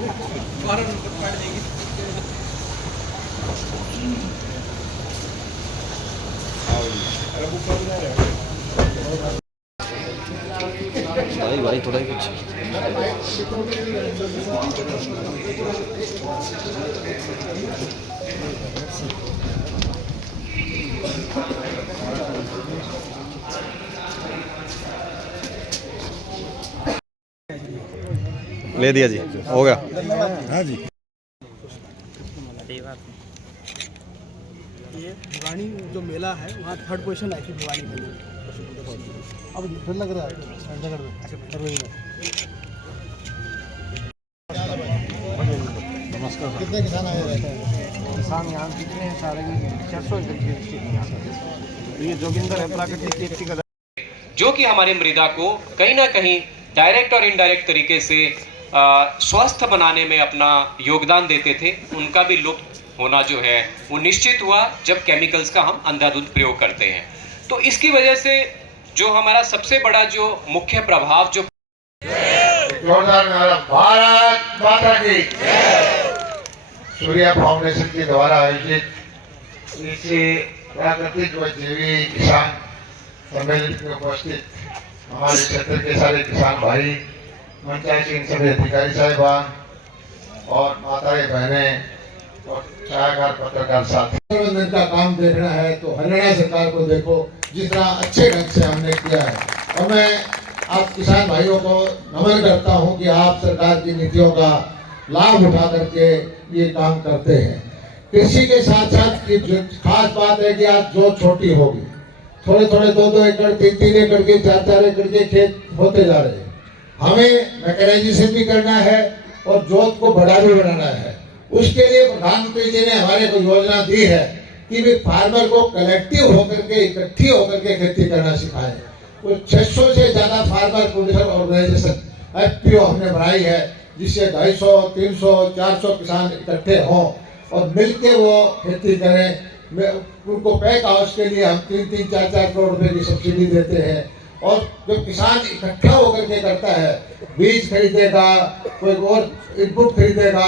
भाई भाई थोड़ा ही कुछ ले दिया जी, हो गया। हाँ जी। ये भिवानी जो मेला है वहाँ 3rd पोजीशन आई थी भिवानी के लिए। अब फिर लग रहा है नमस्कार। कितने किसान आए रहते हैं? किसान यहाँ कितने हैं? 650 ये जोगिंदर है प्राकृतिक खेती का, जो कि हमारे मृदा को कहीं ना कहीं डायरेक्ट और इनडायरेक्ट तरीके से स्वस्थ बनाने में अपना योगदान देते थे, उनका भी लुप्त होना जो है वो निश्चित हुआ जब केमिकल्स का हम अंधाधुंध प्रयोग करते हैं। तो इसकी वजह से जो हमारा सबसे बड़ा जो मुख्य प्रभाव जो जोरदार नारा भारत माता की। सूर्या फाउंडेशन के द्वारा आयोजित इसे प्राकृतिक व जैविक किसान सम्मेलन में उपस्थित हमारे क्षेत्र के सारे किसान भाई, पंचायत सभी अधिकारी साहिबान और माताएं बहनें और छायाकार पत्रकार साथी, प्रबंधन का काम देखना है तो हरियाणा सरकार को देखो जिस तरह अच्छे ढंग से हमने किया है। और मैं आप किसान भाइयों को नमन करता हूं कि आप सरकार की नीतियों का लाभ उठा करके ये काम करते हैं। कृषि के साथ साथ की खास बात है कि आज जोत छोटी होगी, थोड़े थोड़े 2-2 एकड़ 3-3 एकड़ के 4-4 एकड़ के खेत होते जा रहे हैं। हमें मैकेनाइजेशन भी करना है और जोत को बढ़ा भी बनाना है। उसके लिए प्रधानमंत्री जी ने हमारे को योजना दी है कि भी फार्मर को कलेक्टिव होकर के इकट्ठी होकर के खेती करना सिखाएं। कुछ 600 से ज्यादा फार्मर प्रोड्यूसर ऑर्गेनाइजेशन FPO हमने बनाई है, जिससे 250, 300, 400 किसान इकट्ठे हों और मिलके वो खेती करें। उनको पैक हाउस के लिए हम 3-3, 4-4 करोड़ रुपए की सब्सिडी देते हैं। और जो किसान इकट्ठा होकर के करता है, बीज खरीदेगा, कोई और इनपुट खरीदेगा,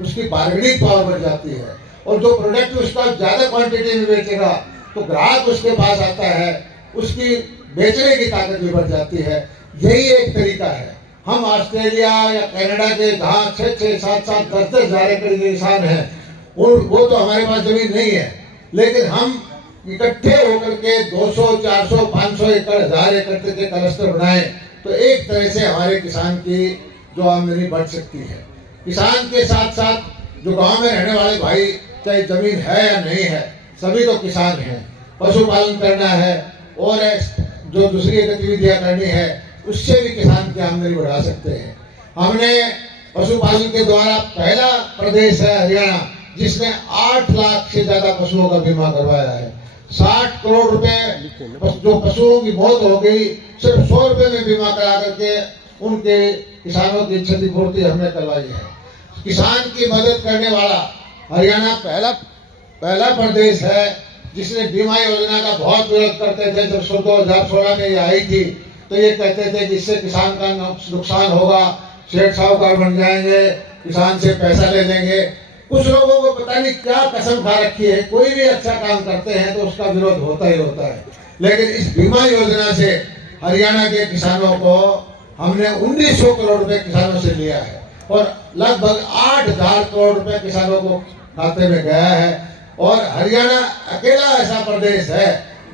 उसकी बार्गेनिंग पावर बढ़ जाती है। और जो प्रोडक्ट उसका ज्यादा क्वांटिटी में बेचेगा तो ग्राहक उसके पास आता है, उसकी बेचने की ताकत भी बढ़ जाती है। यही एक तरीका है। हम ऑस्ट्रेलिया या कनाडा के जहाँ 6-6, 7-7, 10-10 हजार एकड़ के किसान हैं, वो तो हमारे पास जमीन नहीं है, लेकिन हम इकट्ठे होकर के 200, 400, 500 एकड़, 1000 एकड़ तक के क्लस्टर बनाए तो एक तरह से हमारे किसान की जो आमदनी बढ़ सकती है। किसान के साथ साथ जो गांव में रहने वाले भाई, चाहे जमीन है या नहीं है, सभी तो किसान हैं। पशुपालन करना है और जो दूसरी गतिविधियां करनी है, उससे भी किसान की आमदनी बढ़ा सकते हैं। हमने पशुपालन के द्वारा पहला प्रदेश है हरियाणा जिसने 8 लाख से ज्यादा पशुओं का बीमा करवाया है। 60 करोड़ रुपए जो पशुओं की मौत हो गई, सिर्फ 100 रुपए में बीमा करा करके उनके किसानों की क्षतिपूर्ति हमने करवाई है। किसान की मदद करने वाला हरियाणा पहला प्रदेश है जिसने बीमा योजना का बहुत विरोध करते थे। जब 2016 में ये आई थी तो ये कहते थे कि इससे किसान का नुकसान होगा, सेठ साहूकार बन जाएंगे, किसान से पैसा ले लेंगे। कुछ लोगों को पता नहीं क्या कसम खा रखी है, कोई भी अच्छा काम करते हैं तो उसका विरोध होता ही होता है। लेकिन इस बीमा योजना से हरियाणा के किसानों को हमने 1900 करोड़ रुपए किसानों से लिया है और लगभग 8000 करोड़ रुपए किसानों को खाते में गया है। और हरियाणा अकेला ऐसा प्रदेश है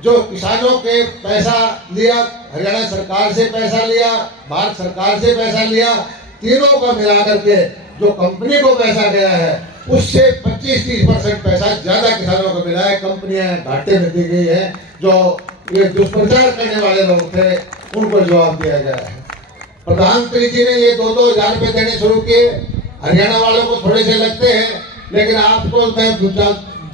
जो किसानों के पैसा लिया, हरियाणा सरकार से पैसा लिया, भारत सरकार से पैसा लिया, तीनों को मिलाकर के जो कंपनी को पैसा गया है उससे 25-30% पैसा ज्यादा किसानों को मिला है। कंपनियां घाटे में दी गई है। जो ये दुष्प्रचार करने वाले लोग थे उनको जवाब दिया गया है। प्रधानमंत्री जी ने ये 2-2 हजार रुपए देने शुरू किए। हरियाणा वालों को थोड़े से लगते हैं, लेकिन आपको मैं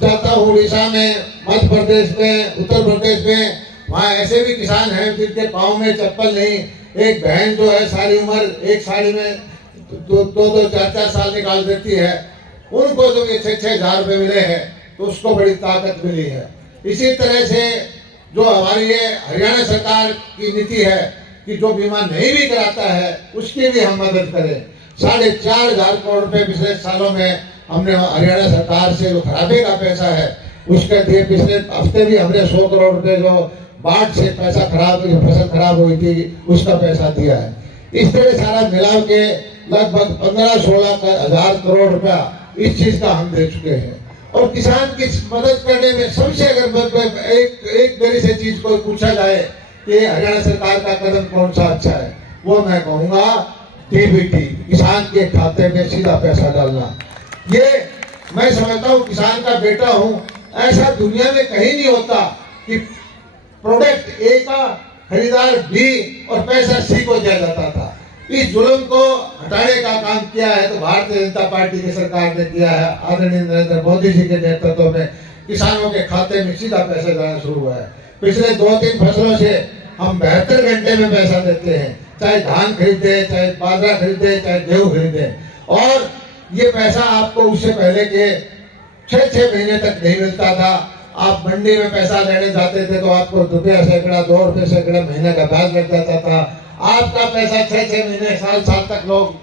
जाता हूँ उड़ीसा में, मध्य प्रदेश में, उत्तर प्रदेश में, वहाँ ऐसे भी किसान हैं जिनके पाँव में चप्पल नहीं। एक बहन जो है सारी उम्र एक साड़ी में 2-2, 4-4 साल निकाल देती है, उनको जो ये 6-6 हजार रुपए मिले हैं तो उसको बड़ी ताकत मिली है। इसी तरह से जो हमारी ये हरियाणा सरकार की नीति है कि जो बीमा नहीं भी कराता है उसकी भी हम मदद करें। 4,500 करोड़ रुपए पिछले सालों में हमने हरियाणा सरकार से जो खराबे का पैसा है उसका दिए। पिछले हफ्ते भी हमने 100 करोड़ रुपए जो बाढ़ से पैसा खराब, फसल खराब हुई थी उसका पैसा दिया है। इस तरह सारा मिला के लगभग 15-16 हजार करोड़ रुपया इस चीज का हम दे चुके हैं। और किसान की मदद करने में सबसे अगर एक मेरी से चीज को पूछा जाए कि हरियाणा सरकार का कदम कौन सा अच्छा है, वो मैं कहूँगा डीबीटी, किसान के खाते में सीधा पैसा डालना। ये मैं समझता हूँ, किसान का बेटा हूँ, ऐसा दुनिया में कहीं नहीं होता कि प्रोडक्ट ए का खरीदार बी और पैसा सी को दिया जाता था। इस जुल्म को हटाने का काम किया है तो भारतीय जनता पार्टी की सरकार ने किया है। आदरणीय नरेंद्र मोदी जी के नेतृत्व में किसानों के खाते में सीधा पैसा जाना शुरू हुआ है। पिछले 2-3 फसलों से हम 72 घंटे में पैसा देते हैं, चाहे धान खरीदे, चाहे बाजरा खरीदे, चाहे गेहूं खरीदे। और ये पैसा आपको उससे पहले के 6-6 महीने तक नहीं मिलता था। आप मंडी में पैसा लेने जाते थे तो आपको रुपया सैकड़ा, 2 रुपये सैकड़ा महीने का ब्याज लग जाता था। आपका पैसा 6-6 महीने, साल तक लोग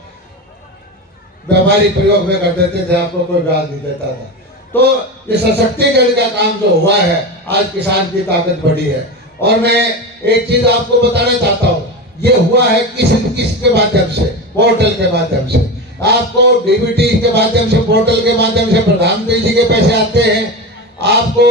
व्यापारी प्रयोग में कर देते थे, आपको कोई ब्याज नहीं देता था। तो ये सशक्तिकरण का काम जो हुआ है, आज किसान की ताकत बढ़ी है। और मैं एक चीज आपको बताना चाहता हूँ, ये हुआ है किसके माध्यम से? पोर्टल के माध्यम से। आपको डीबीटी के माध्यम से, पोर्टल के माध्यम से प्रधानमंत्री जी के पैसे आते हैं, आपको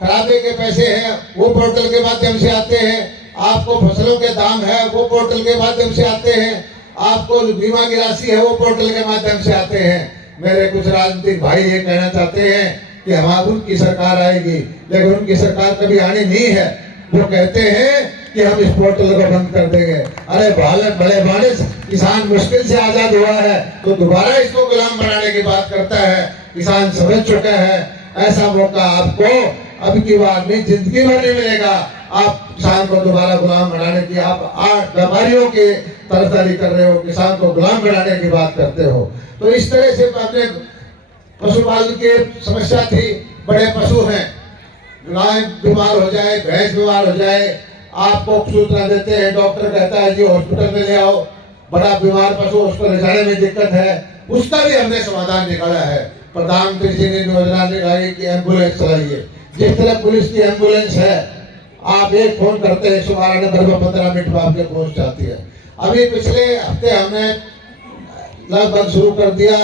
खराबे के पैसे हैं वो पोर्टल के माध्यम से आते हैं, आपको फसलों के दाम है वो पोर्टल के माध्यम से आते हैं, आपको बीमा की राशि है वो पोर्टल के माध्यम से आते हैं। मेरे कुछ राजनीतिक भाई ये कहना चाहते हैं कि हमारी उनकी सरकार आएगी, लेकिन उनकी सरकार कभी आनी नहीं है। वो कहते हैं कि हम इस पोर्टल को बंद कर देंगे। अरे भले मानस, किसान मुश्किल से आजाद हुआ है तो दोबारा इसको गुलाम बनाने की बात करता है। किसान समझ चुका है ऐसा मौका आपको अब की बार में जिंदगी भर नहीं मिलेगा। आप किसान को दोबारा गुलाम बनाने की, आप व्यापारियों की तरफदारी कर रहे हो, किसान को गुलाम बनाने की बात करते हो। तो इस तरह से अपने पशुपालन की समस्या थी। बड़े पशु हैं, गाय बीमार हो जाए, भैंस बीमार हो जाए, आपको सूचना देते हैं, डॉक्टर कहता है जी हॉस्पिटल में ले आओ। बड़ा बीमार पशु, उसको ले जाने में दिक्कत है, उसका भी हमने समाधान निकाला है। प्रधानमंत्री जी ने योजना निकाली कि एम्बुलेंस चलाइए। जिस तरह पुलिस की एम्बुलेंस है, आप एक फोन करते हैं 112 नंबर पर 15 मिनट में आपके पहुंच जाती है। अभी पिछले हफ्ते हमने लगभग शुरू कर दिया,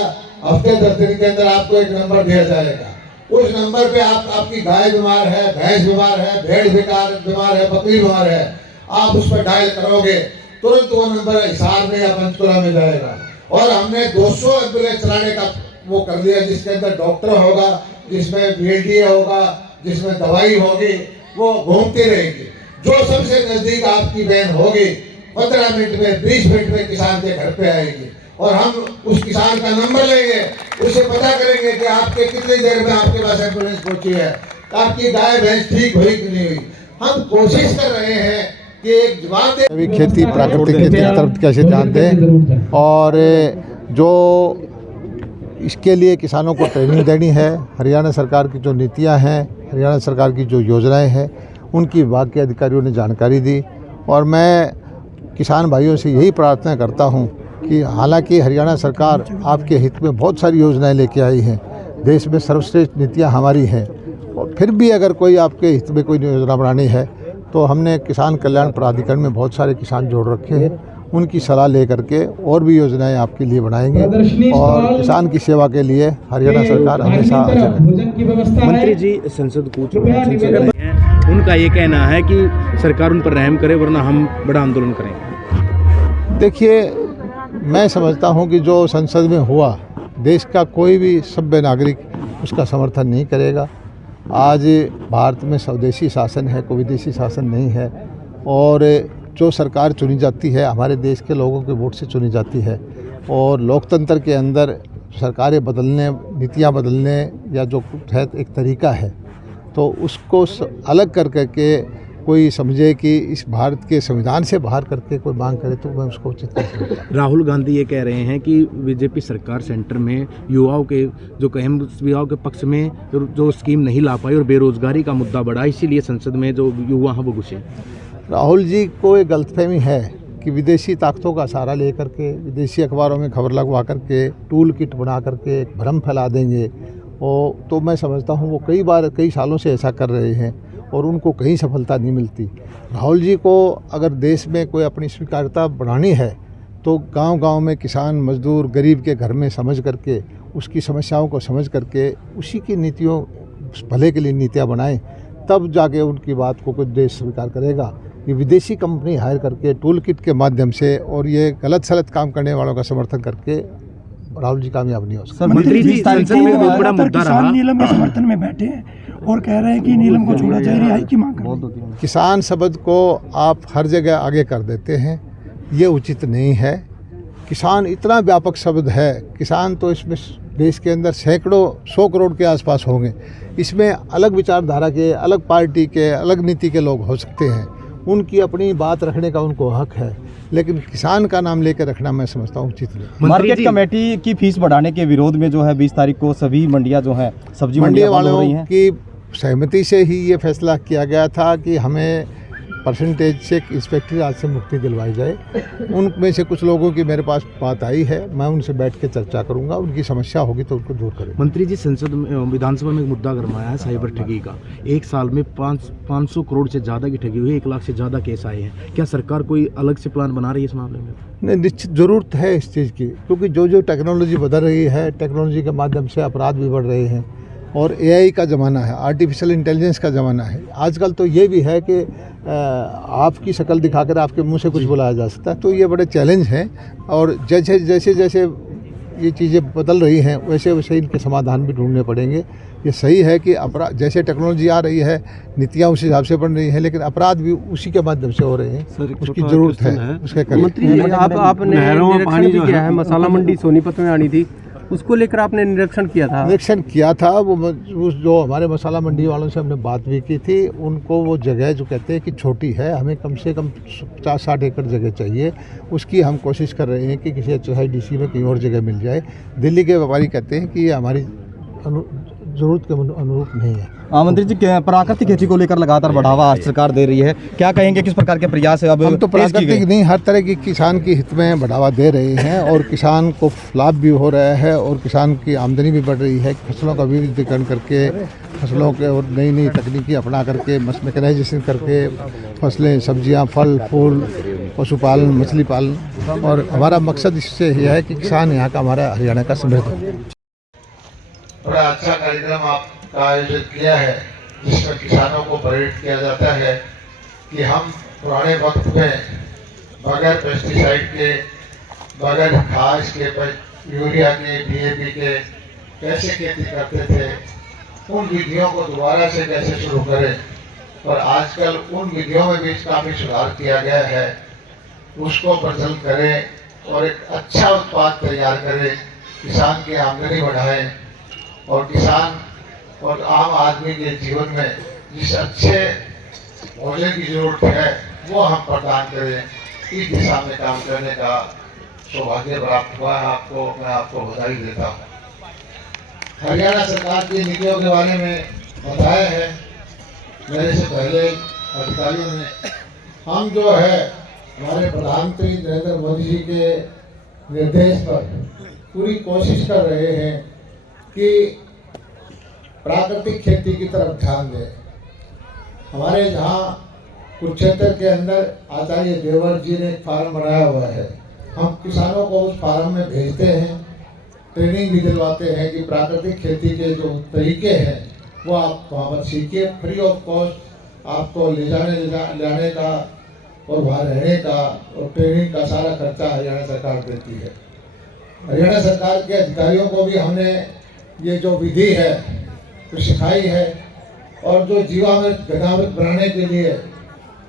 हफ्ते 10 दिन के अंदर आपको एक नंबर दिया जाएगा। उस नंबर पे आपकी गाय बीमार है, भैंस बीमार है, भेड़ बीमार है, बकरी बीमार है, आप उस पर डायल करोगे, तुरंत वो नंबर हिसार में या पंचकुला में जाएगा। और हमने 200 एम्बुलेंस चलाने का वो कर दिया, जिसके अंदर डॉक्टर होगा, जिसमें VLDA होगा, जिसमें दवाई होगी, वो घूमती रहेगी। जो सबसे नजदीक आपकी वैन होगी 15 मिनट में, 20 मिनट में किसान के घर पे आएगी। और हम उस किसान का नंबर लेंगे, उससे पता करेंगे कि आपके कितनी देर में आपके पास एम्बुलेंस पहुंची है, आपकी गाय भैंस ठीक हुई कि नहीं हुई। हम कोशिश कर रहे हैं कि एक जवाब दे। अभी खेती, प्राकृतिक खेती की तरफ कैसे ध्यान दें, और जो इसके लिए किसानों को ट्रेनिंग देनी है। हरियाणा सरकार की जो नीतियां हैं, हरियाणा सरकार की जो योजनाएं हैं, उनकी विभाग के अधिकारियों ने जानकारी दी। और मैं किसान भाइयों से यही प्रार्थना करता हूं कि हालांकि हरियाणा सरकार आपके हित में बहुत सारी योजनाएं लेके आई हैं, देश में सर्वश्रेष्ठ नीतियां हमारी हैं, और फिर भी अगर कोई आपके हित में कोई योजना बनानी है तो हमने किसान कल्याण प्राधिकरण में बहुत सारे किसान जोड़ रखे हैं, उनकी सलाह लेकर के और भी योजनाएं आपके लिए बनाएंगे। और किसान की सेवा के लिए हरियाणा सरकार हमेशा हाजिर है। मंत्री जी संसद कूच हैं, उनका ये कहना है कि सरकार उन पर रहम करे वरना हम बड़ा आंदोलन करेंगे। देखिए, मैं समझता हूं कि जो संसद में हुआ, देश का कोई भी सभ्य नागरिक उसका समर्थन नहीं करेगा। आज भारत में स्वदेशी शासन है, कोई विदेशी शासन नहीं है। और जो सरकार चुनी जाती है हमारे देश के लोगों के वोट से चुनी जाती है। और लोकतंत्र के अंदर सरकारें बदलने, नीतियां बदलने या जो कुछ है एक तरीका है, तो उसको अलग कर करके कोई समझे कि इस भारत के संविधान से बाहर करके कोई मांग करे तो मैं उसको उचित नहीं समझता। राहुल गांधी ये कह रहे हैं कि बीजेपी सरकार सेंटर में युवाओं के युवाओं के पक्ष में जो स्कीम नहीं ला पाई और बेरोजगारी का मुद्दा बढ़ा, इसीलिए संसद में जो युवा हैं वो घुसे। राहुल जी को एक गलतफहमी है कि विदेशी ताकतों का सहारा लेकर के, विदेशी अखबारों में खबर लगवा करके, टूल किट बना करके एक भ्रम फैला देंगे, और तो मैं समझता हूँ वो कई सालों से ऐसा कर रहे हैं और उनको कहीं सफलता नहीं मिलती। राहुल जी को अगर देश में कोई अपनी स्वीकार्यता बढ़ानी है तो गांव-गांव में किसान, मजदूर, गरीब के घर में समझ करके, उसकी समस्याओं को समझ करके उसी की नीतियों, भले के लिए नीतियाँ बनाएं, तब जाके उनकी बात को कोई देश स्वीकार करेगा। ये विदेशी कंपनी हायर करके टूल किट के माध्यम से और ये गलत सलत काम करने वालों का समर्थन करके राहुल जी कामयाब नहीं हो सकते। मंत्री जी, संसद में एक बहुत बड़ा मुद्दा रहा, नीलम के समर्थन में बैठे हैं और कह रहे हैं कि नीलम को छोड़ा जाए, रिहाई की मांग कर रहे हैं। किसान शब्द को आप हर जगह आगे कर देते हैं, ये उचित नहीं है। किसान इतना व्यापक शब्द है, किसान तो इसमें देश के अंदर सैकड़ों 100 करोड़ के आसपास होंगे। इसमें अलग विचारधारा के, अलग पार्टी के, अलग नीति के लोग हो सकते हैं, उनकी अपनी बात रखने का उनको हक है, लेकिन किसान का नाम लेकर रखना मैं समझता हूँ उचित नहीं। मार्केट कमेटी की फीस बढ़ाने के विरोध में जो है 20 तारीख को सभी मंडियां जो हैं, सब्जी मंडियां बंद हो रही हैं। की सहमति से ही ये फैसला किया गया था कि हमें परसेंटेज से इंस्पेक्टर राज से मुक्ति दिलवाई जाए। उनमें से कुछ लोगों की मेरे पास बात आई है, मैं उनसे बैठ के चर्चा करूंगा, उनकी समस्या होगी तो उनको दूर करेंगे। मंत्री जी, संसद में, विधानसभा में एक मुद्दा गरमाया है साइबर ठगी का। एक साल में 500 करोड़ से ज़्यादा की ठगी हुई, 1 लाख से ज़्यादा केस आए हैं। क्या सरकार कोई अलग से प्लान बना रही है इस मामले में? नहीं, निश्चित ज़रूरत है इस चीज़ की, क्योंकि जो टेक्नोलॉजी बदल रही है, टेक्नोलॉजी के माध्यम से अपराध भी बढ़ रहे हैं और एआई का ज़माना है, आर्टिफिशियल इंटेलिजेंस का ज़माना है। आजकल तो ये भी है कि आपकी शक्ल दिखाकर आपके मुंह से कुछ बुलाया जा सकता है, तो ये बड़े चैलेंज हैं और जैसे जैसे ये चीज़ें बदल रही हैं वैसे वैसे इनके समाधान भी ढूंढने पड़ेंगे। ये सही है कि अपराध, जैसे टेक्नोलॉजी आ रही है, नीतियाँ उस हिसाब से बन रही हैं, लेकिन अपराध भी उसी के माध्यम से हो रहे हैं, उसकी ज़रूरत है, उसके करें। आपने निरीक्षण भी किया है, मसाला मंडी सोनीपत में आनी थी, उसको लेकर आपने निरीक्षण किया था। वो जो हमारे मसाला मंडी वालों से हमने बात भी की थी, उनको वो जगह जो कहते हैं कि छोटी है, हमें कम से कम 50-60 एकड़ जगह चाहिए, उसकी हम कोशिश कर रहे हैं कि किसी HIDC में कहीं और जगह मिल जाए। दिल्ली के व्यापारी कहते हैं कि ये हमारी ज़रूरत के अनुरूप नहीं है। मंत्री जी, प्राकृतिक खेती को लेकर लगातार बढ़ावा सरकार दे रही है, क्या कहेंगे, किस प्रकार के प्रयास है? अब हम तो प्राकृतिक नहीं, हर तरह की किसान की हित में बढ़ावा दे रहे हैं और किसान को लाभ भी हो रहा है और किसान की आमदनी भी बढ़ रही है। फसलों का विविधीकरण करके, फसलों के और नई नई तकनीकी अपना करके, मैकेनाइजेशन करके, फसलें, सब्जियां, फल, फूल, पशुपालन, मछली पालन, और हमारा मकसद इससे यह है कि किसान यहाँ का, हमारा हरियाणा का समृद्ध हो। बड़ा अच्छा कार्यक्रम आपका आयोजन किया है, जिसमें किसानों को प्रेरित किया जाता है कि हम पुराने वक्त में बगैर पेस्टिसाइड के, बगैर खाद के, यूरिया के, DAP के कैसे खेती करते थे, उन विधियों को दोबारा से कैसे शुरू करें। और आजकल उन विधियों में भी काफ़ी सुधार किया गया है, उसको प्रचलित करें और एक अच्छा उत्पाद तैयार करें, किसान की आमदनी बढ़ाएं और किसान और आम आदमी के जीवन में जिस अच्छे भोजन की जरूरत है वो हम प्रदान करें। इस दिशा में काम करने का सौभाग्य प्राप्त हुआ है आपको, मैं आपको बधाई देता हूँ। हरियाणा सरकार की नीतियों के बारे में बताया है मेरे से पहले अधिकारियों ने। हम जो है हमारे प्रधानमंत्री नरेंद्र मोदी जी के निर्देश पर पूरी कोशिश कर रहे हैं कि प्राकृतिक खेती की तरफ ध्यान दें। हमारे यहाँ कुरुक्षेत्र के अंदर आचार्य देवर जी ने एक फार्म बनाया हुआ है, हम किसानों को उस फार्म में भेजते हैं, ट्रेनिंग भी दिलवाते हैं कि प्राकृतिक खेती के जो तरीके हैं वो आप वहाँ पर सीखिए। फ्री ऑफ कॉस्ट आपको ले जाने का और वहाँ रहने का और ट्रेनिंग का सारा खर्चा हरियाणा सरकार देती है। हरियाणा सरकार के अधिकारियों को भी हमने ये जो विधि है तो सिखाई है, और जो जीवामृत घनामृत बनाने के लिए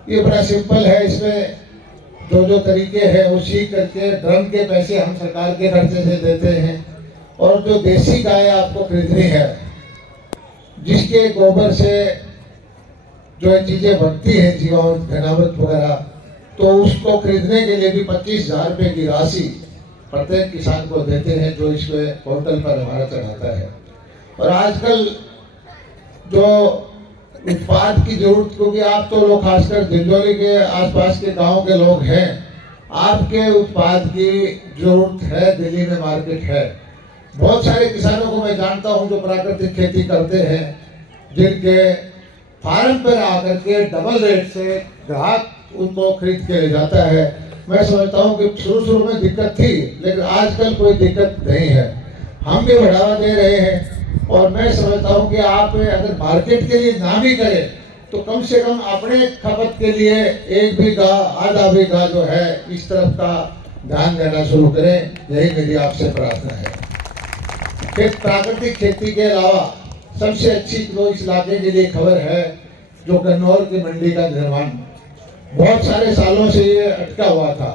ये बड़ा सिंपल है। इसमें जो तरीके हैं वो सीख करके ड्रम के पैसे हम सरकार के खर्चे से देते हैं, और जो देसी गाय आपको खरीदनी है, जिसके गोबर से जो है चीज़ें बनती हैं, जीवामृत घनामृत वगैरह, तो उसको खरीदने के लिए भी 25,000 रुपये की राशि प्रत्येक किसान को देते हैं, जो इसमें पोर्टल पर हमारा चढ़ाता है। और आजकल जो उत्पाद की जरूरत, क्योंकि आप तो लोग खासकर झिंझोली के आसपास के गांव के लोग हैं, आपके उत्पाद की जरूरत है, दिल्ली में मार्केट है। बहुत सारे किसानों को मैं जानता हूं जो प्राकृतिक खेती करते हैं, जिनके फार्म पर आकर के डबल रेट से ग्राहक उनको खरीद के ले जाता है। मैं समझता हूं कि शुरू में दिक्कत थी, लेकिन आजकल कोई दिक्कत नहीं है। हम भी बढ़ावा दे रहे हैं और मैं समझता हूं कि आप अगर मार्केट के लिए ना भी करें तो कम से कम अपने खपत के लिए 1 बीघा आधा बीघा जो है इस तरफ का ध्यान देना शुरू करें। यही मेरी आपसे प्रार्थना है। प्राकृतिक खेती के अलावा सबसे अच्छी तो इस इलाके के लिए खबर है जो गन्नौर की मंडी का निर्माण बहुत सारे सालों से ये अटका हुआ था,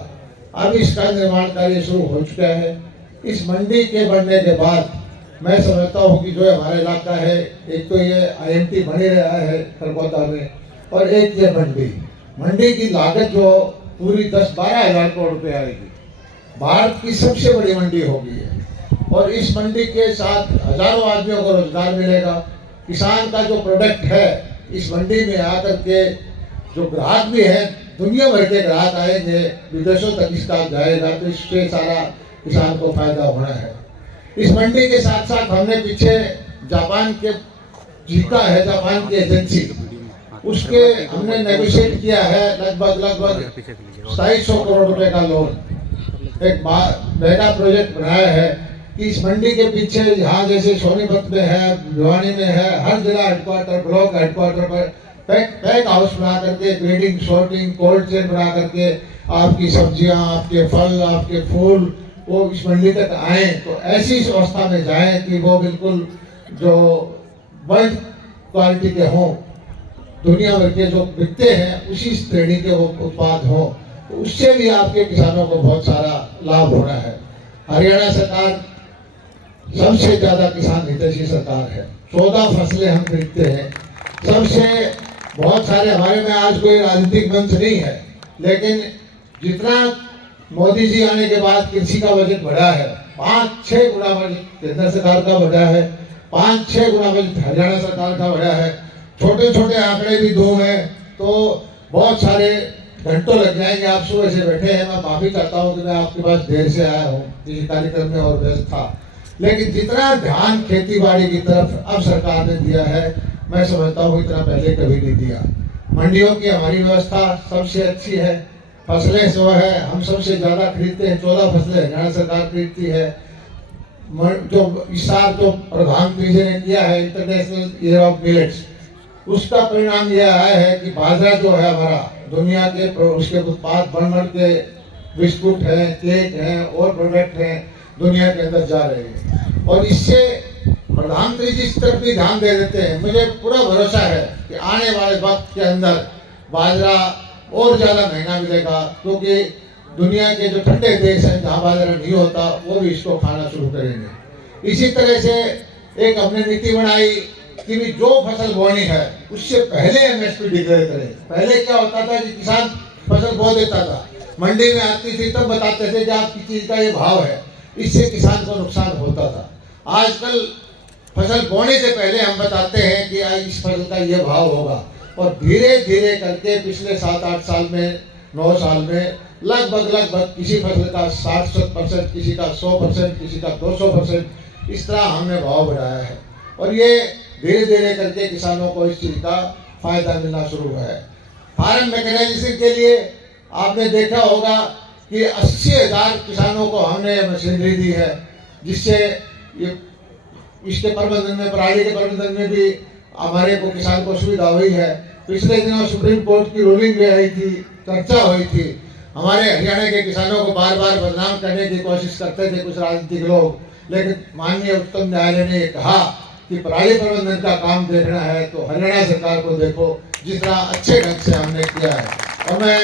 अब इसका निर्माण कार्य शुरू हो चुका है। इस मंडी के बनने के बाद मैं समझता हूँ कि जो हमारा इलाका है, एक तो ये IMT बने रहा है खरगोदा में, और एक ये मंडी की लागत जो पूरी 10-12 हज़ार करोड़ रुपए आएगी, भारत की सबसे बड़ी मंडी होगी है। और इस मंडी के साथ हजारों आदमियों को रोजगार मिलेगा। किसान का जो प्रोडक्ट है इस मंडी में आकर के जो ग्राहक भी है, दुनिया भर के ग्राहक आएंगे, विदेशों तक इसका जाएगा, तो इससे सारा किसान को फायदा होना है। इस मंडी के साथ साथ हमने पीछे जापान के जीता है, जापान की एजेंसी, उसके हमने नेगोशिएट किया है लगभग 2700 करोड़ रुपए का लोन। एक मेगा प्रोजेक्ट बनाया है कि इस मंडी के पीछे यहाँ जैसे सोनीपत में है, भिवानी में है, हर जिला हेडक्वार्टर, ब्लॉक हेडक्वार्टर पर पैक हाउस बना करके, ग्रेडिंग, सॉर्टिंग, कोल्ड चेन बना करके आपकी सब्जियां, आपके फल, आपके फूल वो इस मंडी तक आए, तो ऐसी व्यवस्था में जाएं कि वो बिल्कुल जो वर्ल्ड क्वालिटी के हों, दुनिया भर के जो बिकते हैं उसी श्रेणी के वो उत्पाद हों, तो उससे भी आपके किसानों को बहुत सारा लाभ होना है। हरियाणा सरकार सबसे ज्यादा किसान हितैषी सरकार है। 14 फसलें हम खरीदते हैं। सबसे बहुत सारे हमारे में आज कोई राजनीतिक मंच नहीं है, लेकिन जितना मोदी जी आने के बाद कृषि का बजट बढ़ा है, 5-6 गुना बजट केंद्र सरकार का बढ़ा है, 5-6 गुना बजट हरियाणा सरकार का बढ़ा है। छोटे छोटे आंकड़े भी दो हैं तो बहुत सारे घंटों लग जाएंगे। आप सुबह से बैठे हैं, मैं माफी चाहता हूँ कि मैं आपके पास देर से आया हूँ, किसी कार्यक्रम में और व्यस्त था, लेकिन जितना ध्यान खेती बाड़ी की तरफ अब सरकार ने दिया है, मैं समझता हूँ इतना पहले कभी नहीं दिया। मंडियों की हमारी व्यवस्था सबसे अच्छी है। फसलें जो है हम सबसे ज्यादा खरीदते हैं, 14 फसलें हरियाणा सरकार खरीदती है। जो इस साल जो प्रधानमंत्री जी ने किया है इंटरनेशनल ईयर ऑफ मिलेट्स, उसका परिणाम यह आया है कि बाजरा जो है हमारा दुनिया के उसके उत्पाद बढ़ के बिस्कुट है, केक है और प्रोडक्ट है दुनिया के अंदर जा रहे हैं। और इससे प्रधानमंत्री जी इस तरफ भी ध्यान दे देते हैं। मुझे पूरा भरोसा है कि आने वाले वक्त के अंदर बाजरा और ज्यादा महंगा मिलेगा, क्योंकि दुनिया के जो ठंडे देश हैं जहाँ बाजरा नहीं होता वो भी इसको खाना शुरू करेंगे। इसी तरह से एक हमने नीति बनाई कि भी जो फसल बोनी है उससे पहले MSP डिक्लेयर करें। पहले क्या होता था कि किसान फसल बो देता था, मंडी में आती थी तब बताते थे कि आपकी चीज का ये भाव है, इससे किसान को नुकसान होता था। आजकल फसल बोने से पहले हम बताते हैं कि इस फसल का ये भाव होगा, और धीरे धीरे करके पिछले 7-8 साल में, 9 साल में लगभग किसी फसल का 60%, किसी का 100%, किसी का 200%, इस तरह हमने भाव बढ़ाया है। और ये धीरे धीरे करके किसानों को इस चीज का फायदा मिलना शुरू हुआ है। फार्म मैकेनाइजेशन के लिए आपने देखा होगा कि 80,000 किसानों को हमने मशीनरी दी है, जिससे ये इसके प्रबंधन में, पराली के प्रबंधन में भी हमारे को किसान को सुविधा हुई है। पिछले दिनों सुप्रीम कोर्ट की रूलिंग भी आई थी, चर्चा हुई थी। हमारे हरियाणा के किसानों को बार बार बदनाम करने की कोशिश करते थे कुछ राजनीतिक लोग, लेकिन माननीय उच्चतम न्यायालय ने कहा कि पराली प्रबंधन का काम देखना है तो हरियाणा सरकार को देखो, जितना अच्छे ढंग से हमने किया है। और मैं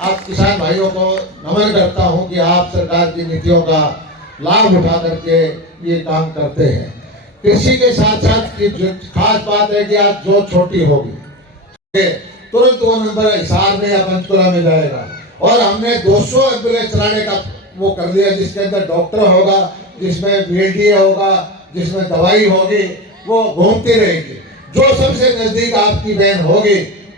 आप किसान भाइयों को नमन करता हूं कि आप सरकार की नीतियों का लाभ उठा करके ये काम करते हैं। कृषि के साथ साथ जो खास बात है कि आज जो छोटी होगी तुरंत वो नंबर हिसार में या पंचकुला में जाएगा, और हमने 200 एम्बुलेंस चलाने का वो कर लिया, जिसके अंदर डॉक्टर होगा, जिसमें VLDA होगा, जिसमें दवाई होगी, वो घूमती रहेगी। जो सबसे नजदीक आपकी वैन होगी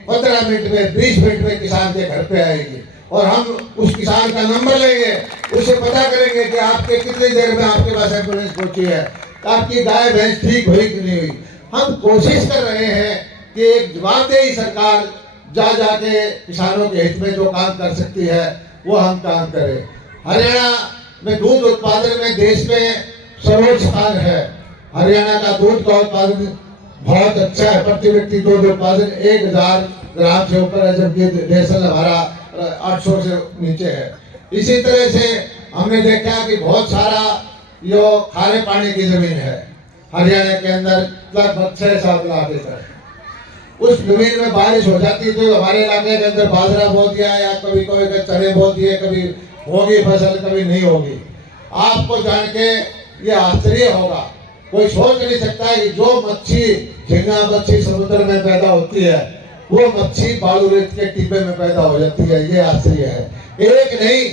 15 मिनट में, 20 मिनट में किसान के घर पे आएगी। और हम उस किसान का नंबर लेंगे, उससे पता करेंगे कि आपके कितनी देर में आपके पास एम्बुलेंस पहुंची है, आपकी गाय भैंस ठीक हुई कि नहीं हुई। हम कोशिश कर रहे हैं कि एक जवाबदेही सरकार जा जाके किसानों के हित में जो काम कर सकती है वो हम काम करें। हरियाणा में दूध उत्पादन में देश में सर्वोच्च स्थान है। हरियाणा का दूध का उत्पादन बहुत अच्छा है, प्रति व्यक्ति दूध उत्पादन 1000 ग्राम से ऊपर है, जबकि नेशनल हमारा 800 से नीचे है। इसी तरह से हमने देखा कि बहुत सारा जो खारे पानी की जमीन है हरियाणा के अंदर, लगभग 6-7 लाख एकड़। उस जमीन में बारिश हो जाती तो हमारे इलाके के अंदर बाजरा बो दिया या कभी कोई चने बो दिए, कभी होगी फसल कभी नहीं होगी। आपको जान के ये आश्चर्य होगा, कोई सोच नहीं सकता है कि जो मच्छी झींगा मच्छी समुद्र में पैदा होती है वो मच्छी बालू रेत के टिब्बे में पैदा हो जाती है। ये आश्चर्य है। एक नहीं,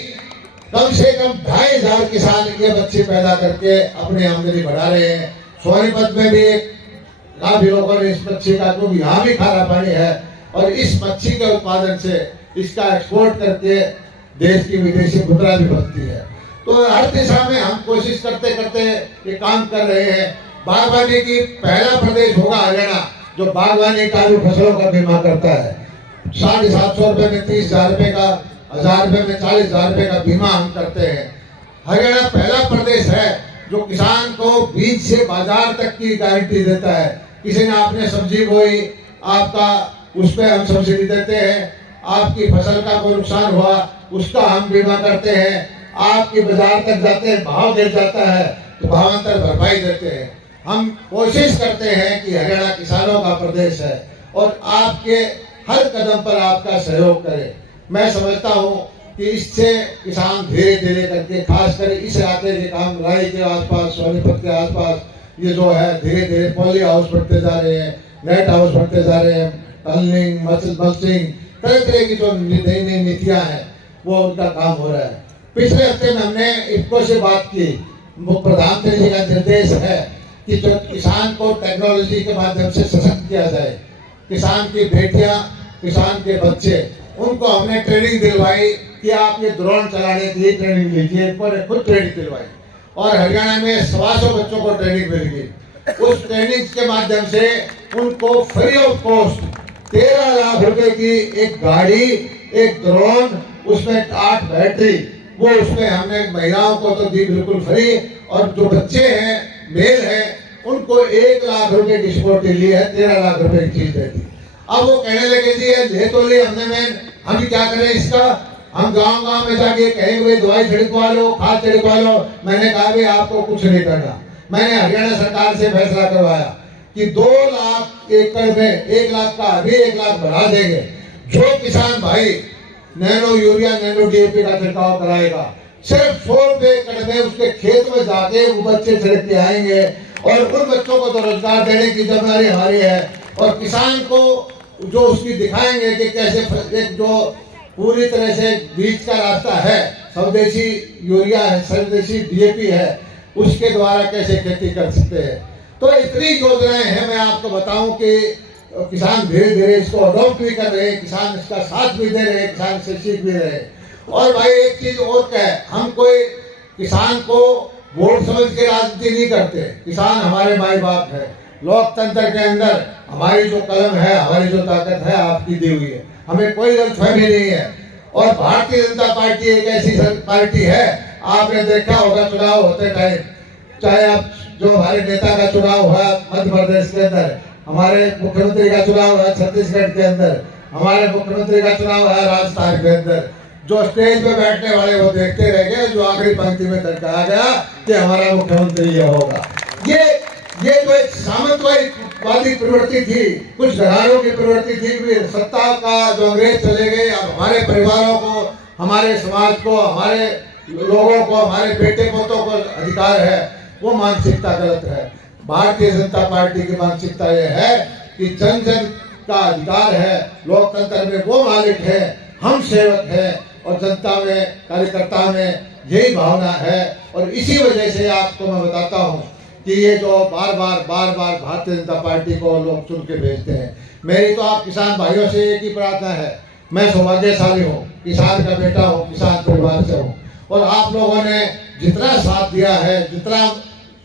कम से कम 2500 किसान ये मच्छी पैदा करके अपनी आमदनी बढ़ा रहे हैं। सोनीपत में भी काफी लोगों ने इस मच्छी का, क्योंकि यहाँ भी खारा पानी है, और इस मच्छी के उत्पादन से इसका एक्सपोर्ट करके देश की विदेशी मुद्रा भी बनती है। तो हर दिशा में हम कोशिश करते करते ये काम कर रहे हैं। बागवानी की पहला प्रदेश होगा हरियाणा जो बागवानी चालू फसलों का बीमा करता है। 750 रुपए में 30,000 रुपए का, 1000 रुपए में 40,000 रुपए का बीमा हम करते हैं। हरियाणा पहला प्रदेश है जो किसान को बीज से बाजार तक की गारंटी देता है। किसी ने आपने सब्जी बोई, आपका उस पर हम सब्सिडी देते हैं। आपकी फसल का कोई नुकसान हुआ उसका हम बीमा करते हैं। आपकी बाजार तक जाते हैं, भाव गिर जाता है तो भावांतर भरपाई देते हैं। हम कोशिश करते हैं कि हरियाणा किसानों का प्रदेश है और आपके हर कदम पर आपका सहयोग करे। मैं समझता हूँ कि इससे किसान धीरे धीरे करके, खासकर इस इलाके के काम राई के आसपास, सोनीपत के आसपास, ये जो है धीरे धीरे पॉली हाउस बढ़ते जा रहे हैं, नेट हाउस बढ़ते जा रहे हैं, टनलिंग, मल्चिंग, तरह तरह की जो नई नई नीतियाँ हैं वो उनका काम हो रहा है। पिछले हफ्ते में हमने इफ्को से बात की, वो प्रधानमंत्री जी का निर्देश है कि जो किसान को टेक्नोलॉजी के माध्यम से सशक्त किया जाए। किसान की बेटियां, किसान के बच्चे, उनको हमने ट्रेनिंग दिलवाई कि आप ये ड्रोन चलाने की ट्रेनिंग लीजिए। इनको खुद ट्रेनिंग दिलवाई और हरियाणा में 125 बच्चों को ट्रेनिंग मिल गई। उस ट्रेनिंग के माध्यम से उनको फ्री ऑफ कॉस्ट 13 लाख रुपए की एक गाड़ी, एक ड्रोन, उसमें 8 बैटरी, वो उसमें हमने महिलाओं को तो दी बिल्कुल फ्री, और जो बच्चे हैं मेल हैं उनको 1 लाख रुपए की सिक्योरिटी ली है, 13 लाख रुपए की चीज दे दी। अब वो कहने लगे जी ले तो ली हमने, हम क्या करें इसका, हम गांव गांव में जाके कहेंगे भाई दवाई छिड़कवा लो, खाद छिड़कवा लो। मैंने कहा भाई आपको कुछ नहीं करना। मैंने हरियाणा सरकार से फैसला करवाया कि 2 लाख एकड़ में 1 लाख का अभी 1 लाख बढ़ा देंगे। जो किसान भाई नैनो यूरिया, नैनो डीएपी का छिड़काव कराएगा, सिर्फ 100 रुपए एकड़ में उसके खेत में जाके वो बच्चे छिड़क के आएंगे, और उन बच्चों को तो रोजगार देने की जिम्मेदारी हमारी है। और किसान को जो उसकी दिखाएंगे कि कैसे एक जो पूरी तरह से बीज का रास्ता है, स्वदेशी यूरिया है, स्वदेशी डीएपी है, उसके द्वारा कैसे खेती कर सकते हैं। तो इतनी योजनाएं हैं, मैं आपको बताऊं कि किसान धीरे धीरे इसको अडॉप्ट भी कर रहे हैं, किसान इसका साथ भी दे रहे हैं, किसान से सीख भी रहे हैं। और भाई एक चीज और क्या है, हम कोई किसान को वोट समझ के राजनीति नहीं करते। किसान हमारे माई बाप है। लोकतंत्र के अंदर हमारी जो कलम है, हमारी जो ताकत है आपकी दी हुई है, हमें कोई गलतफहमी नहीं है। और भारतीय जनता पार्टी एक ऐसी पार्टी है, आपने देखा होगा चुनाव होते टाइम, चाहे आप जो हमारे नेता का चुनाव हुआ मध्य प्रदेश के अंदर, हमारे मुख्यमंत्री का चुनाव हुआ छत्तीसगढ़ के अंदर, हमारे मुख्यमंत्री का चुनाव हुआ राजस्थान के अंदर, जो स्टेज पे बैठने वाले वो देखते रह गए, जो आखिरी पंक्ति में तक कहा गया कि हमारा मुख्यमंत्री ये होगा। ये जो एक सामंतवादी प्रवृत्ति थी, कुछ घरानों की प्रवृत्ति थी, सत्ता का जो अंग्रेज चले गए, अब हमारे परिवारों को, हमारे समाज को, हमारे लोगों को, हमारे बेटे पोतों को अधिकार है, वो मानसिकता गलत है। भारतीय जनता पार्टी की मानसिकता ये है कि जन जन का अधिकार है, लोकतंत्र में वो मालिक है, हम सेवक हैं, और जनता में, कार्यकर्ता में यही भावना है। और इसी वजह से आपको मैं बताता हूँ कि ये जो बार बार भारतीय जनता पार्टी को लोग चुन के भेजते हैं। मेरी तो आप किसान भाइयों से एक ही प्रार्थना है, मैं सौभाग्यशाली हूँ किसान का बेटा हूँ, किसान परिवार से हूँ। और आप लोगों ने जितना साथ दिया है, जितना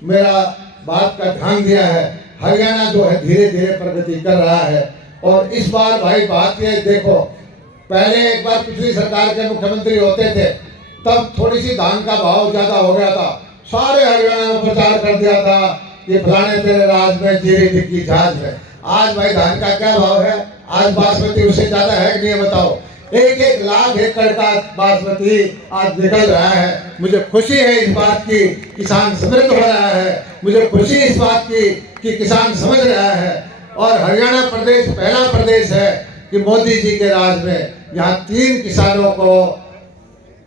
मेरा बात का ध्यान दिया है, हरियाणा जो है धीरे धीरे प्रगति कर रहा है। और इस बार भाई बात ये देखो, पहले एक बार पिछली सरकार के मुख्यमंत्री होते थे, तब थोड़ी सी धान का भाव ज्यादा हो गया था, सारे हरियाणा में प्रचार कर दिया था कि फलाने तेरे राज में जीरी दिखी झाज है। आज भाई धान का क्या भाव है? आज बासमती उससे ज्यादा है कि नहीं बताओ? 1-1 लाख एकड़ का बासमती आज निकल रहा है। मुझे खुशी है इस बात की, किसान समृद्ध हो रहा है। मुझे खुशी इस बात की कि किसान समझ रहा है। और हरियाणा प्रदेश पहला प्रदेश है कि मोदी जी के राज में यहाँ 3 किसानों को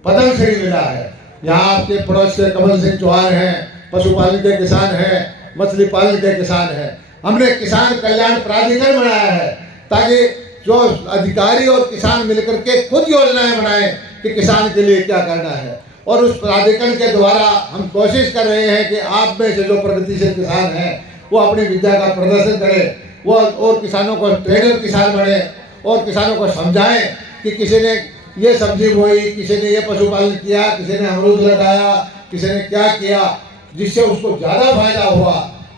पद्मश्री मिला है। यहाँ आपके पड़ोस के कमल सिंह चौहान हैं, पशुपालन के किसान हैं, मछली पालन के किसान हैं। हमने किसान कल्याण प्राधिकरण बनाया है ताकि जो अधिकारी और किसान मिलकर के खुद योजनाएं बनाएं कि किसान के लिए क्या करना है। और उस प्राधिकरण के द्वारा हम कोशिश कर रहे हैं कि आप में से जो प्रगतिशील किसान हैं वो अपनी विद्या का प्रदर्शन करें, वो और किसानों को ट्रेनर किसान बने और किसानों को समझाएं कि किसी ने ये सब्जी बोई, किसी ने ये पशुपालन किया, किसी ने अमरूद लगाया, किसी ने क्या किया, जिससे उसको ज़्यादा फायदा हुआ,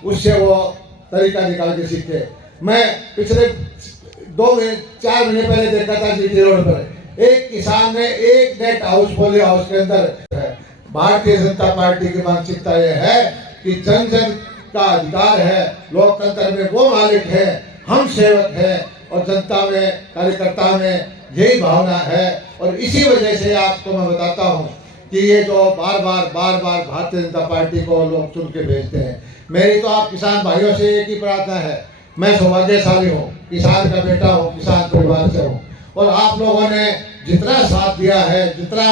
उससे वो तरीका निकाल के सीखे। मैं पिछले 4 महीने पहले देखा था जीटी रोड पर एक किसान ने एक नेट हाउस पोलियो हाउस के अंदर, भारतीय जनता पार्टी की मानसिकता यह है कि जन जन का अधिकार है, लोकतंत्र में वो मालिक है, हम सेवक हैं और जनता में, कार्यकर्ता में यही भावना है। और इसी वजह से आपको मैं बताता हूँ कि ये जो बार बार भारतीय जनता पार्टी को लोग चुन के भेजते हैं, मेरी तो आप किसान भाइयों से एक ही प्रार्थना है, मैं सौभाग्यशाली हूँ, किसान का बेटा हूँ, किसान परिवार से हूँ। और आप लोगों ने जितना साथ दिया है, जितना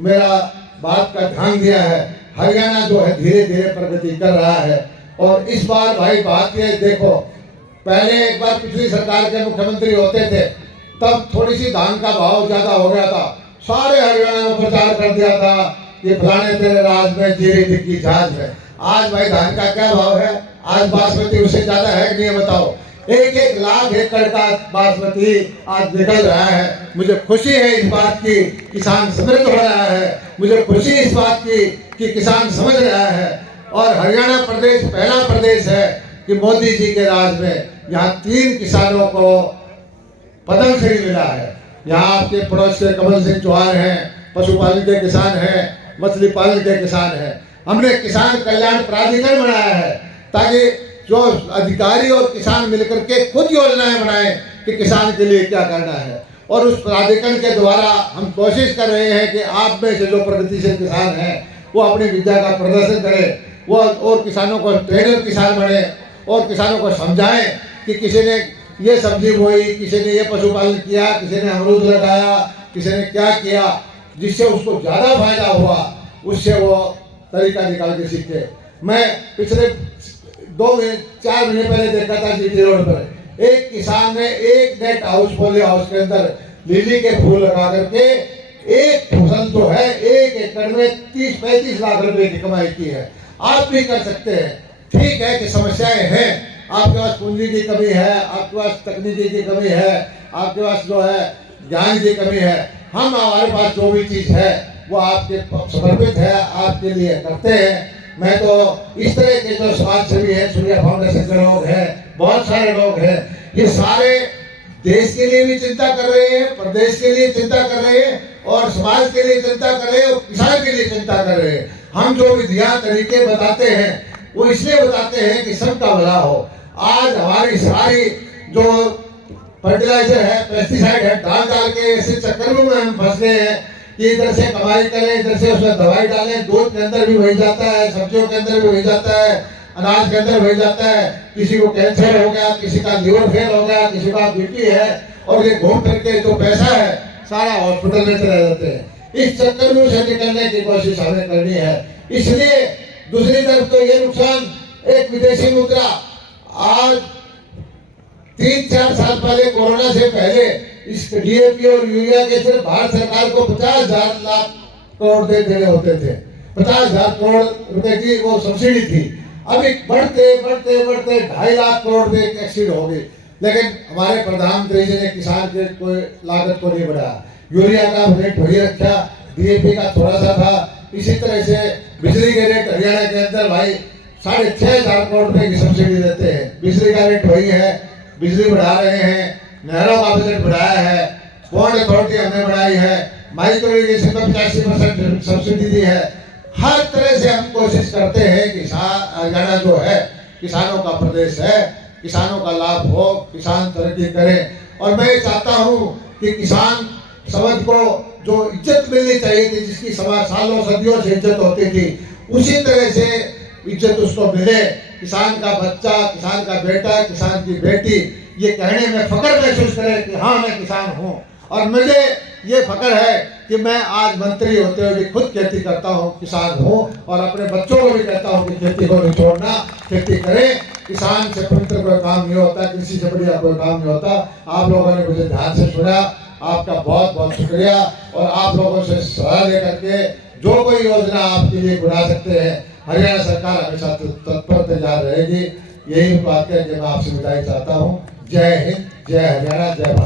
मेरा बात का ध्यान दिया है, हरियाणा जो है धीरे धीरे प्रगति कर रहा है। और इस बार भाई बात ये देखो, पहले एक बार पिछली सरकार के मुख्यमंत्री होते थे, तब थोड़ी सी धान का भाव ज्यादा हो गया था, सारे हरियाणा में प्रचार कर दिया था कि फलाने तेरे राज में जीरी दिखी झाज है। आज भाई धान का क्या भाव है? आज बासमती उससे ज्यादा है कि नहीं बताओ? 1-1 लाख एकड़ का बासमती आज निकल रहा है। मुझे खुशी है इस बात की, किसान समृद्ध हो रहा है। मुझे खुशी इस बात की कि किसान समझ रहा है। और हरियाणा प्रदेश पहला प्रदेश है कि मोदी जी के राज में यहाँ 3 किसानों को पद्मश्री मिला है। यहाँ आपके पड़ोस के कमल सिंह चौहान हैं, पशुपालन के किसान हैं, मछली पालन के किसान हैं। हमने किसान कल्याण प्राधिकरण बनाया है ताकि जो अधिकारी और किसान मिलकर के खुद योजनाएं बनाएं कि किसान के लिए क्या करना है। और उस प्राधिकरण के द्वारा हम कोशिश कर रहे हैं कि आप में से जो प्रगतिशील किसान हैं वो अपनी विद्या का प्रदर्शन करें, वो और किसानों को ट्रेनर किसान बने और किसानों को समझाएं कि किसी ने ये सब्जी बोई, किसी ने ये पशुपालन किया, किसी ने अमरूद लगाया, किसी ने क्या किया, जिससे उसको ज़्यादा फायदा हुआ, उससे वो तरीका निकाल के सीखे। मैं पिछले 4 महीने पहले देखा था जीटी रोड पर एक किसान ने एक नेट हाउस पोलियो हाउस के अंदर लिली के फूल लगा करके एक फसल जो है 1 एकड़ में 30-35 लाख रुपए की कमाई की है। आप भी कर सकते हैं। ठीक है कि समस्याएं हैं, आपके पास पूंजी की कमी है, आपके पास तकनीकी की कमी है, आपके पास जो है ज्ञान की कमी है। हम हमारे पास जो भी चीज़ है वो आपके समर्पित है, आपके लिए करते हैं। मैं तो इस तरह के जो समाज सेवी है, सूर्या फाउंडेशन के लोग हैं, बहुत सारे लोग हैं, ये सारे देश के लिए भी चिंता कर रहे हैं, प्रदेश के लिए चिंता कर रहे हैं और समाज के लिए चिंता कर रहे हैं और किसान के लिए चिंता कर रहे हैं। हम जो विधियां तरीके बताते हैं वो इसलिए बताते हैं कि सबका भला हो। आज हमारी सारी जो फर्टिलाइजर है, पेस्टिसाइड है, डाल के ऐसे चक्कर में हम फंस गए हैं कि इधर से कमाई करें, इधर से उसमें दवाई डालें। दूध के अंदर भी वही जाता है, सब्जियों के अंदर भी वही जाता है, अनाज के अंदर वही जाता है। किसी को कैंसर हो गया, किसी का लीवर फेल हो गया, किसी का बीपी है, और ये घूम करके जो पैसा है सारा हॉस्पिटल में चले जाते हैं। इस चक्कर में से निकलने की कोशिश हमें करनी है। इसलिए दूसरी तरफ तो ये नुकसान, एक विदेशी मुद्रा, आज 3-4 साल पहले कोरोना से पहले इस डीएपी और यूरिया के सिर्फ भारत सरकार को 50,000 लाख करोड़ देने होते थे। 50,000 करोड़ रुपए की वो सब्सिडी थी। अभी बढ़ते बढ़ते बढ़ते 2.5 लाख करोड़ रुपए एक्सीड हो गई। लेकिन हमारे प्रधानमंत्री जी ने किसान के कोई लागत को नहीं बढ़ाया। यूरिया का रेट वही रखा, DAP का थोड़ा सा था। इसी तरह से बिजली के रेट हरियाणा के अंदर भाई 6,500 करोड़ रुपए की सब्सिडी देते हैं, बिजली का रेट वही है, बिजली बढ़ा रहे हैं, नहरों का बजट बढ़ाया है, पोर्ट अथॉरिटी हमने बढ़ाई है, माइक्रो इरिगेशन पर 85% सब्सिडी दी है। हर तरह से हम कोशिश करते हैं कि हरियाणा जो है किसानों का प्रदेश है, किसानों का लाभ हो, किसान तरक्की करें। और मैं चाहता हूं कि किसान समाज को जो इज्जत मिलनी चाहिए थी, जिसकी समाज सालों सदियों से इज्जत होती थी, उसी तरह से इज्जत उसको मिले। किसान का बच्चा, किसान का बेटा, किसान की बेटी ये कहने में फख्र महसूस करे कि हाँ मैं किसान हूँ। और मुझे ये फख्र है कि मैं आज मंत्री होते हुए भी खुद खेती करता हूँ, किसान हूँ, और अपने बच्चों को भी कहता हूँ कि खेती को नहीं छोड़ना, खेती करें। किसान से पवित्र कोई काम नहीं होता, कृषि से बढ़िया कोई काम नहीं होता। आप लोगों ने मुझे ध्यान से सुना, आपका बहुत बहुत शुक्रिया। और आप लोगों से सलाह लेकर के जो कोई योजना आपके लिए बढ़ा सकते हैं, हरियाणा सरकार हमेशा तत्पर तैयार रहेगी। यही बात है कि मैं आपसे विदाई चाहता हूँ। जय हिंद, जय हरियाणा, जय भारत।